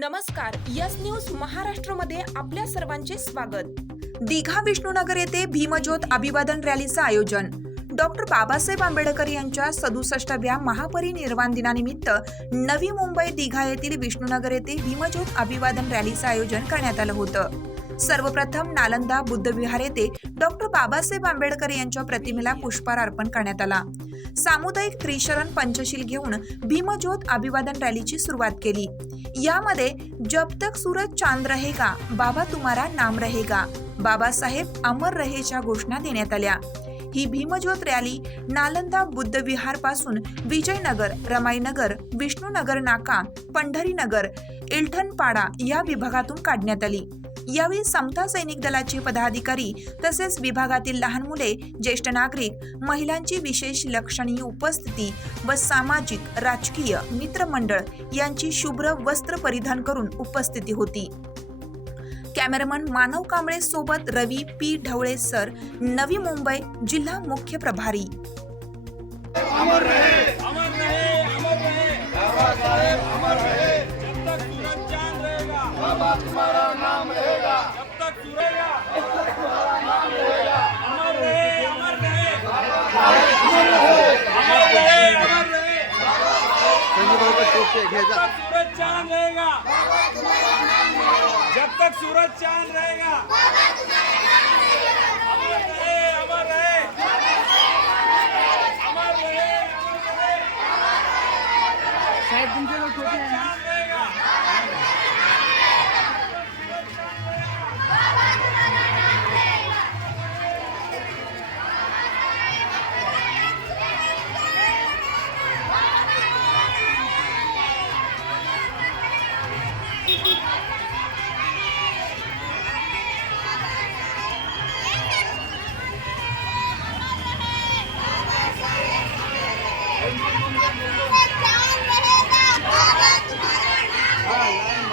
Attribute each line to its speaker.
Speaker 1: नमस्कार yes news महाराष्ट्रमध्ये आपल्या सर्वांचे स्वागत.
Speaker 2: दिघा विष्णुनगर येथे भीमज्योत अभिवादन रॅलीचं आयोजन. डॉक्टर बाबासाहेब आंबेडकर यांच्या सदुसष्टाव्या महापरिनिर्वाण दिनानिमित्त नवी मुंबई दिघा येथील विष्णुनगर येथे भीमज्योत अभिवादन रॅलीचं आयोजन करण्यात आलं होतं. सर्वप्रथम नालंदा बुद्धविहार येथे डॉक्टर बाबासाहेब आंबेडकर यांच्या प्रतिमेला पुष्पहार अर्पण करण्यात आला. सामुदायिक त्रिशरण पंचशील घेऊन भीमज्योत अभिवादन रॅलीची सुरुवात केली. यामध्ये जब तक सूरज चांद रहेगा बाबा तुम्हारा नाम रहेगा बाबासाहेब अमर रहेच्या घोषणा देण्यात आल्या. ही भीमज्योत रॅली नालंदा बुद्ध विहारपासून विजयनगर रमाईनगर विष्णुनगर नाका पंढरीनगर इलठणपाडा या विभागातून काढण्यात आली. यावेळी समता सैनिक दलाचे पदाधिकारी तसेच विभागातील लहान मुले ज्येष्ठ नागरिक महिलांची विशेष लक्षणीय उपस्थिती व सामाजिक राजकीय मित्रमंडळ यांची शुभ्र वस्त्र परिधान करून उपस्थिती होती. कॅमेरामन मानव कांबळे सोबत रवी पी. ढवळे सर नवी मुंबई जिल्हा मुख्य प्रभारी.
Speaker 3: अमर रहे अमर रहे बाबा साहेब अमर रहे। जब तक सूरज चांद रहेगा। बाबा तुम्हारा जब तक सूरज चांद रहेगा जब तक सूरज चांद रहेगा अमर रहे अमर रहे अमर रहे
Speaker 4: छोटे आहे ना
Speaker 5: All right.